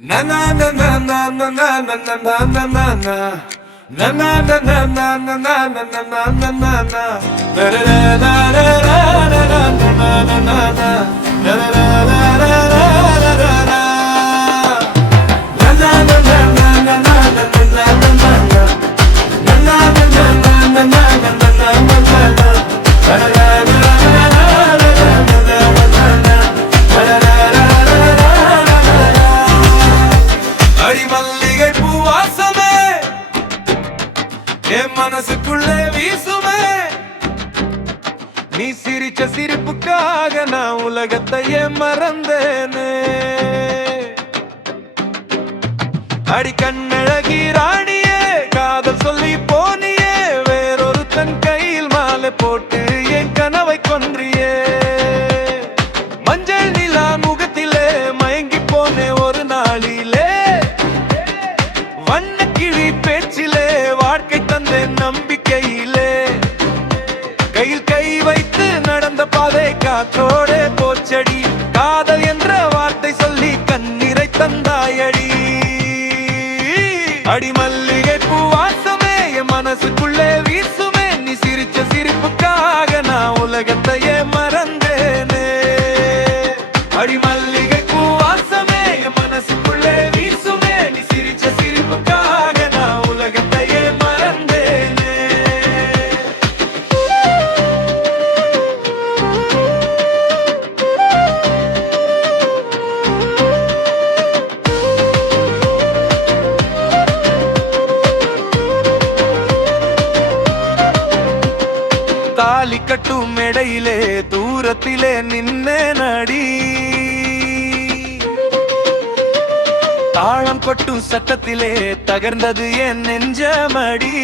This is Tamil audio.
Na na na na na na na na na na na na na. Na na na na na na na na na na na na na. Da da da da da da da da na na na na. Da da da da da da da da. Na na na na na na na na na na na na. Na na na na na na na na na na na na. Da da da da da da da da da da. அடி மல்லிகை பூவாசமே என் மனசுக்குள்ளே வீசுமே நீ சிரிச்ச சிரிப்புக்காக நான் உலகத்தையே மறந்தேனே அடி கண்ணழகி ராணியே காதல் சொல்லி போனியே வேறொரு தன் கையில் மாலை போட்டு என் கனவை கொன்றியே மஞ்சள் நிலா முகத்திலே மயங்கி போனே ஒரு நாளிலே வண்ணக்கிளி பேச்சிலே வாழ்க்கை தந்தே நம்பிக்கையிலே கையில் கை வைத்து நடந்த பாதை காற்றோடே போச்சடி காதல் என்ற வார்த்தை சொல்லி கண்ணீரை தந்தாயடி அடி மல்லிகை பூவாசமே என் மனசுக்குள்ளே வீசுமே நீ சிரிச்ச சிரிப்புக்காக நான் உலகத்தையே மறந்தேனே அடி மல்லிகை பூவாசமே என் மனசுக்குள்ளே வீசுமே நீ சிரிச்ச சிரிப்புக்காக நான் உலகத்தையே மறந்தேனே தாலி கட்டும் இடையிலே தூரத்திலே நின்னே நடி தாளம் கொட்டும் சட்டத்திலே தகர்ந்தது என் நெஞ்சமடி